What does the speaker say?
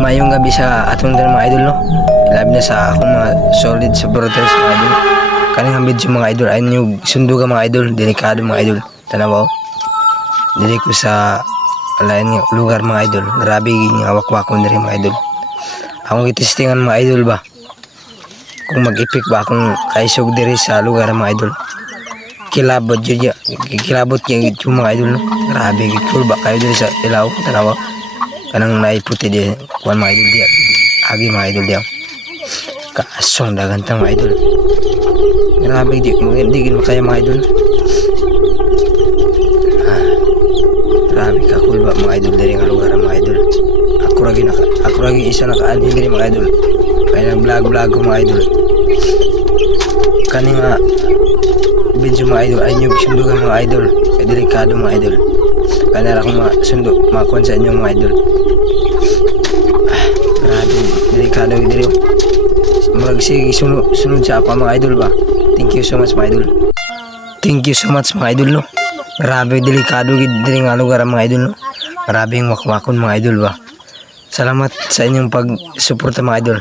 Mayong gabi sa atong din mga idol no. Labi na sa akong mga solid supporters mga idol. Kaning ang video mga idol ay nyo sundo ka mga idol, delikado mga idol. Tanaw. Dili ko sa alayan nga lugar mga idol. Grabe nga hawak-wakon diri mga idol. Akong gitestingan mga idol ba. Kung mag-epic ba akong kaisog diri sa lugar mga idol. Kilabot yun kilabot yung mga idol no. Grabe cool ba kayo diri sa ilaw. Tanaw. Kanang naiputi di kuan mga idol dia agi mga idol dia kasong dagantang mga idol. Grabe di makaya mga idol. Grabe ka cool ba mga idol diri nga lugar mga idol. Ako ragi isa nakaanhi diri mga idol kaya nag vlog ko mga idol. Kani nga video mga idol ay nyo sundugan mga idol kaya delikado mga idol. Kaya akong mga sundo makuha sa inyo mga idol. Grabe, delikado yung diri. Sige, sunod sa ako mga idol ba. Thank you so much mga idol. Thank you so much mga idol no. Grabe, delikado yung diri nga lugar mga idol no. Grabe yung wakwakon mga idol ba. Salamat sa inyong pag-suporta mga idol.